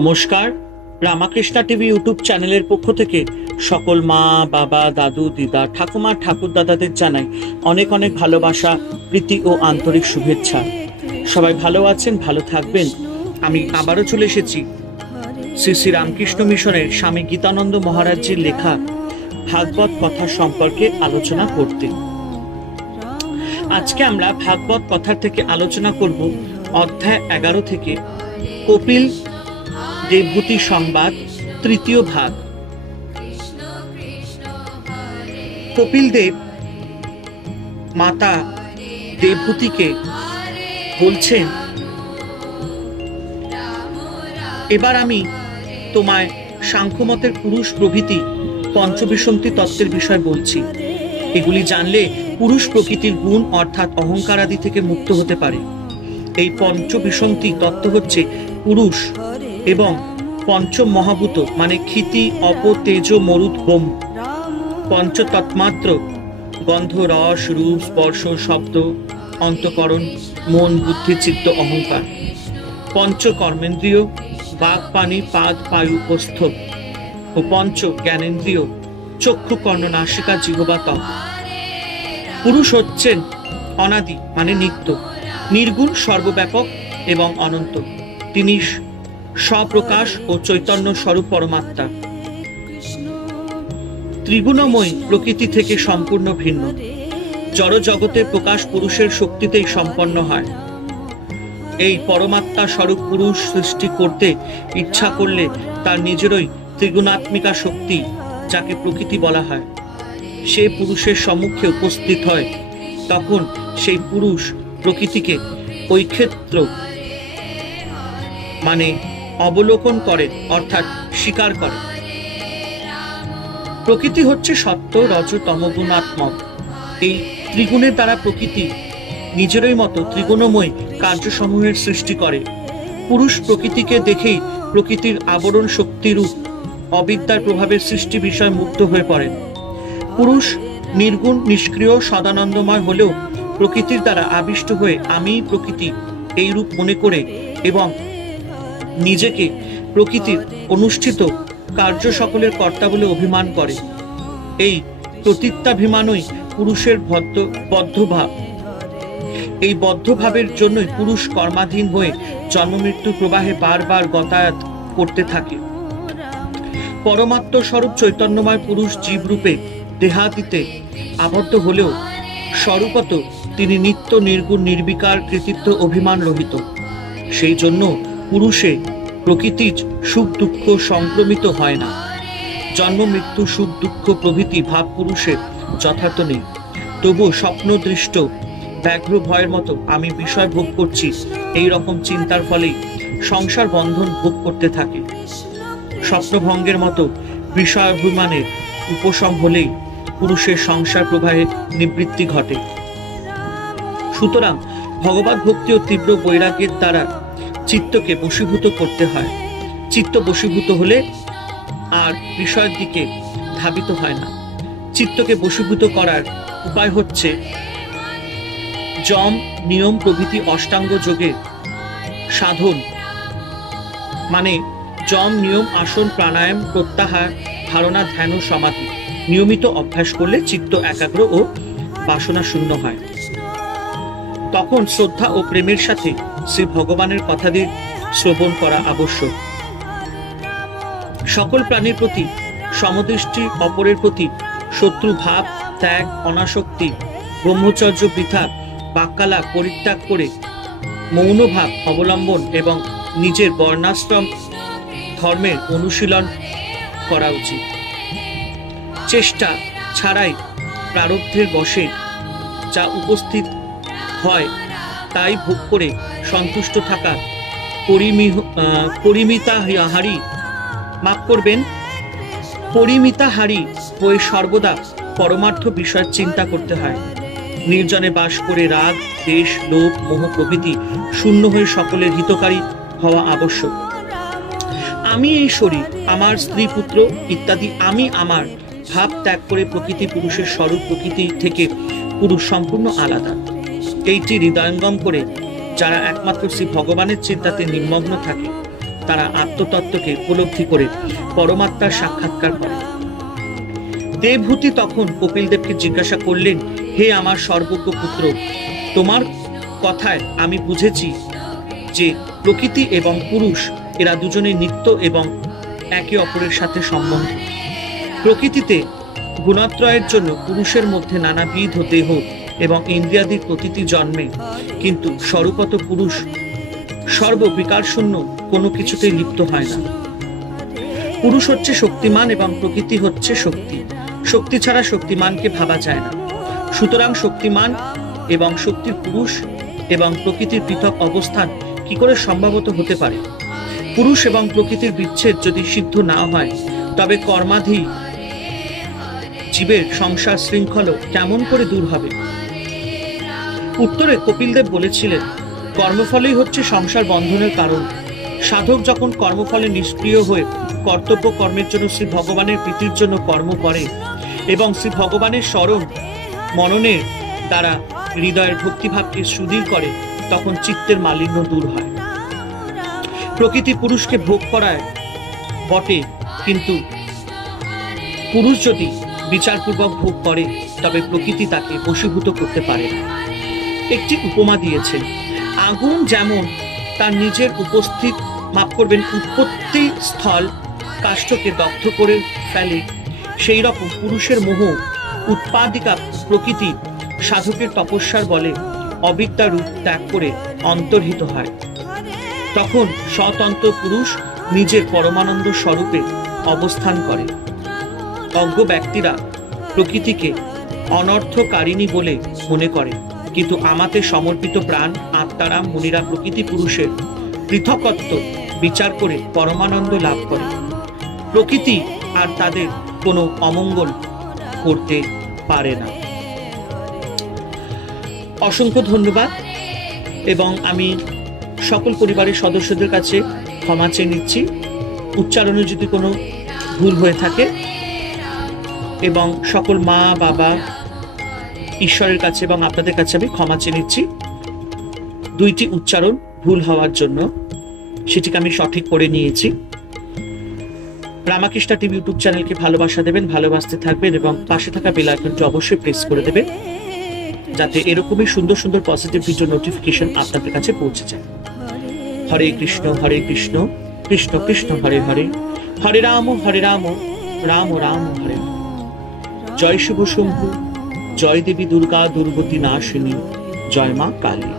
নমস্কার, Ramakrishna TV YouTube চ্যানেলের পক্ষ থেকে সকল মা, বাবা, দাদু, দিদা, ঠাকুমা, ঠাকুর দাদাদের জানাই অনেক অনেক ভালোবাসা, প্রীতি ও আন্তরিক শুভেচ্ছা। সবাই ভালো আছেন, ভালো থাকবেন। আমি আবারও চলে এসেছি শ্রী শ্রী রামকৃষ্ণ মিশনের স্বামী গীতানন্দ মহারাজজির লেখা ভাগবত কথা সম্পর্কে আলোচনা করতে। আজকে আমরা ভাগবত কথার থেকে আলোচনা করব অধ্যায় 11 থেকে কপিল দেবভূতি সংবাদ, তৃতীয় ভাগ। কপিল দেব মাতা দেবভূতিকে বলছেন, এবার আমি তোমায় সাংখ্যমতের পুরুষ প্রভৃতি পঞ্চবিংশতি তত্ত্বের বিষয় বলছি। এগুলি জানলে পুরুষ প্রকৃতির গুণ অর্থাৎ অহংকার আদি থেকে মুক্ত হতে পারে। এই পঞ্চবিংশতি তত্ত্ব হচ্ছে পুরুষ এবং পঞ্চ মহাভূত মানে ক্ষিতি, অপ, তেজ, মরুদ, ব্রহ্ম। পঞ্চ তৎমাত্র গন্ধ, রস, রূপ, স্পর্শ, শব্দ, অন্তঃকরণ, মন, বুদ্ধি, চিত্ত, অহংকার। পঞ্চ কর্মেন্দ্রিয় বাক, পানি, পাদ, পায়ু, প্রস্থ ও পঞ্চ জ্ঞানেন্দ্রিয় চক্ষু, কর্ণ, নাসিকা, জিহ্বা, ত্বক। পুরুষ হচ্ছেন অনাদি মানে নিত্য, নির্গুণ, সর্বব্যাপক এবং অনন্ত। তিনি স্বপ্রকাশ ও চৈতন্য স্বরূপ পরমাত্মা। ত্রিগুণময় প্রকৃতি থেকে সম্পূর্ণ ভিন্ন। জড় জগতের প্রকাশ পুরুষের শক্তিতেই সম্পন্ন হয়। এই পরমাত্মা স্বরূপ পুরুষ সৃষ্টি করতে ইচ্ছা করলে তার নিজেরই ত্রিগুণাত্মিকা শক্তি, যাকে প্রকৃতি বলা হয়, সে পুরুষের সম্মুখে উপস্থিত হয়। তখন সেই পুরুষ প্রকৃতিকে ঐক্ষেত্র মানে অবলোকন করে, অর্থাৎ স্বীকার করে। প্রকৃতি হচ্ছে সত্য, রজ, তমগুণাত্মক। এই ত্রিগুণের দ্বারা প্রকৃতি নিজেরই মতো ত্রিগুণময় কার্যসমূহের সৃষ্টি করে। পুরুষ প্রকৃতিকে দেখেই প্রকৃতির আবরণ শক্তিরূপ অবিদ্যার প্রভাবের সৃষ্টি বিষয় মুক্ত হয়ে পড়েন। পুরুষ নির্গুণ, নিষ্ক্রিয়, সদানন্দময় হলেও প্রকৃতির দ্বারা আবিষ্ট হয়ে আমি প্রকৃতি এই রূপ মনে করে এবং নিজেকে প্রকৃতির অনুষ্ঠিত কার্য সকলের কর্তা বলে অভিমান করে। এই প্রতীত্যাভিমানই পুরুষের বদ্ধভাব। এই বদ্ধভাবের জন্যই পুরুষ কর্মাধীন হয়ে জন্ম মৃত্যুর প্রবাহে বারবার গতায়াত করতে থাকে। পরমাত্ম স্বরূপ চৈতন্যময় পুরুষ জীবরূপে দেহাদিতে আবদ্ধ হলেও স্বরূপত তিনি নিত্য, নির্গুণ, নির্বিকার, কৃতিত্ব, অভিমান রহিত। সেই জন্য পুরুষে প্রকৃতির সুখ দুঃখ সংক্রমিত হয় না। জন্ম মৃত্যু, সুখ দুঃখ প্রভৃতি ভাব পুরুষের যথার্থ নেই। তবু স্বপ্নদৃষ্ট ব্যাঘ্র ভয়ের মতো আমি বিষয় ভোগ করছি, এই রকম চিন্তার ফলেই সংসার বন্ধন ভোগ করতে থাকে। স্বপ্নভঙ্গের মতো বিষয়াভিমানের উপশম হলেই পুরুষের সংসার প্রবাহে নিবৃত্তি ঘটে। সুতরাং ভগবত ভক্তি ও তীব্র বৈরাগ্যের দ্বারা চিত্তকে বশীভূত করতে হয়। চিত্ত বশীভূত হলে আর বিষয়ের দিকে ধাবিত হয় না। চিত্তকে বশীভূত করার উপায় হচ্ছে যম, নিয়ম প্রভৃতি অষ্টাঙ্গ যোগের সাধন, মানে যম, নিয়ম, আসন, প্রাণায়াম, প্রত্যাহার, ধারণা, ধ্যান ও সমাধি নিয়মিত অভ্যাস করলে চিত্ত একাগ্র ও বাসনা শূন্য হয়। তখন শ্রদ্ধা ও প্রেমের সাথে শ্রী ভগবানের কথাদের শ্রবণ করা আবশ্যক। সকল প্রাণীর প্রতি সমদৃষ্টি, অপরের প্রতি শত্রু ভাব ত্যাগ, অনাসক্তি, ব্রহ্মচর্য বৃথা, বাক্যালাপ পরিত্যাগ করে মৌনভাব অবলম্বন এবং নিজের বর্ণাশ্রম ধর্মের অনুশীলন করা উচিত। চেষ্টা ছাড়াই প্রারব্ধের বশে যা উপস্থিত হয় তাই ভোগ করে সন্তুষ্ট থাকা পরিমিতাহারী হয়ে সর্বদা পরমার্থ বিষয়ের চিন্তা করতে হয়। নির্জনে বাস করে রাগ, দেশ, লোভ, মোহ প্রভৃতি শূন্য হয়ে সকলের হিতকারী হওয়া আবশ্যক। আমি এই শরীর, আমার স্ত্রী, পুত্র ইত্যাদি আমি আমার ভাব ত্যাগ করে প্রকৃতি পুরুষের স্বরূপ প্রকৃতি থেকে পুরুষ সম্পূর্ণ আলাদা। এইটি হৃদয়ঙ্গম করে যারা একমাত্র শ্রী ভগবানের চিন্তাতে নিমগ্ন থাকে তারা আত্মতত্ত্বকে উপলব্ধি করে পরমাত্মার সাক্ষাৎকার করে। দেবভূতি তখন কপিল দেবকে জিজ্ঞাসা করলেন, হে আমার সর্বজ্ঞ পুত্র, তোমার কথায় আমি বুঝেছি যে প্রকৃতি এবং পুরুষ এরা দুজনে নিত্য এবং একে অপরের সাথে সম্বন্ধ। প্রকৃতিতে গুণত্রয়ের জন্য পুরুষের মধ্যে নানাবিধ দেহ এবং ইন্দ্রিয়াদির প্রতীতি জন্মে, কিন্তু স্বরূপত পুরুষ সর্ববিকারশূন্য, কোনো কিছুতেই লিপ্ত হয় না। পুরুষ হচ্ছে শক্তিমান এবং প্রকৃতি হচ্ছে শক্তি। শক্তি ছাড়া শক্তিমানকে ভাবা যায় না। সুতরাং শক্তিমান এবং শক্তির পুরুষ এবং প্রকৃতির পৃথক অবস্থান কি করে সম্ভবত হতে পারে? পুরুষ এবং প্রকৃতির বিচ্ছেদ যদি সিদ্ধ না হয়, তবে কর্মাধি জীবের সংসার শৃঙ্খল কেমন করে দূর হবে? উত্তরে কপিলদেব বলেছিলেন, কর্মফলই হচ্ছে সংসার বন্ধনের কারণ। সাধক যখন কর্মফলে নিষ্ক্রিয় হয়ে কর্তব্য কর্মের জন্য শ্রী ভগবানের প্রীতির জন্য কর্ম করে এবং শ্রী ভগবানের স্মরণ মননের দ্বারা হৃদয়ের ভক্তিভাবকে সুদৃঢ় করে, তখন চিত্তের মালিন্য দূর হয়। প্রকৃতি পুরুষকে ভোগ করায় বটে, কিন্তু পুরুষ যদি বিচারপূর্বক ভোগ করে তবে প্রকৃতি তাকে বশীভূত করতে পারে না। একটি উপমা দিয়েছেন, আগুন যেমন তার নিজের উৎপত্তি স্থল কাষ্ঠকে দগ্ধ করে ফেলে, সেই রকম পুরুষের মোহ উৎপাদিকা প্রকৃতি সাধকের তপস্যার বলে অবিদ্যা রূপ ত্যাগ করে অন্তর্হিত হয়। তখন স্বতন্ত্র পুরুষ নিজের পরমানন্দ স্বরূপে অবস্থান করে। অজ্ঞ ব্যক্তিরা প্রকৃতিকে অনর্থকারিণী বলে মনে করে, কিন্তু আমাদের সমর্পিত প্রাণ আত্মারাম মুনিরা প্রকৃতি পুরুষের পৃথকত্ব বিচার করে পরমানন্দ লাভ করে। প্রকৃতি আর তাদের কোনো অমঙ্গল করতে পারে না। অসংখ্য ধন্যবাদ, এবং আমি সকল পরিবারের সদস্যদের কাছে ক্ষমা চেয়ে নিচ্ছি উচ্চারণে যদি কোনো ভুল হয়ে থাকে, এবং সকল মা বাবা ঈশ্বরের কাছে এবং আপনাদের কাছে আমি ক্ষমা চেয়ে নিচ্ছি দুইটি উচ্চারণ ভুল হওয়ার জন্য। সেটিকে আমি সঠিক করে নিয়েছি। রামাকৃষ্ণ টিভি ইউটিউব চ্যানেলকে ভালোবাসা দেবেন, ভালোবাসতে থাকবেন এবং পাশে থাকা বেল আইকনটি অবশ্যই প্রেস করে দেবেন, যাতে এরকমই সুন্দর সুন্দর পজিটিভ ভিডিও নোটিফিকেশন আপনাদের কাছে পৌঁছে যায়। হরে কৃষ্ণ কৃষ্ণ কৃষ্ণ হরে হরে, হরে রাম রাম রাম হরে হরে। জয় শুভ শম্ভু, জয় দেবী দুর্গা দুর্গতি নাশিনী, জয় মা কালী।